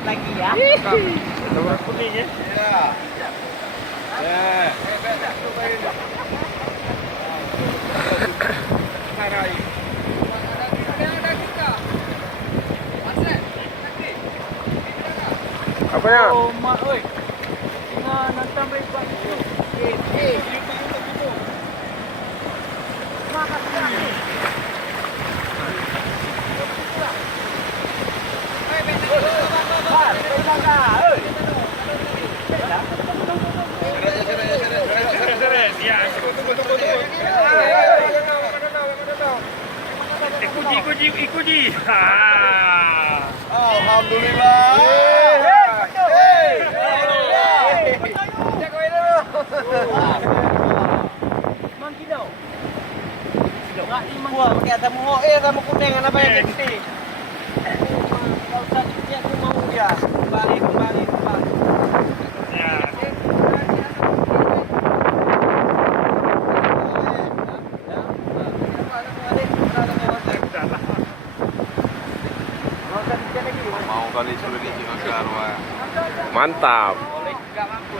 lagi ya. Ada warna kuning ya. Ya. Apanya? Oh, mak oi. Tengah nonton breakfast tu. Makan siang ni. Ikuti. Alhamdulillah. Mang kidau. Enggak ni mang gua pakai tamu ho tamu kuning apa yang gede. Kalau tak cuci aku mau dia. Kembali. Ya. Mau kali suruh di Cina Arwah. Mantap. Boleh enggak mampun.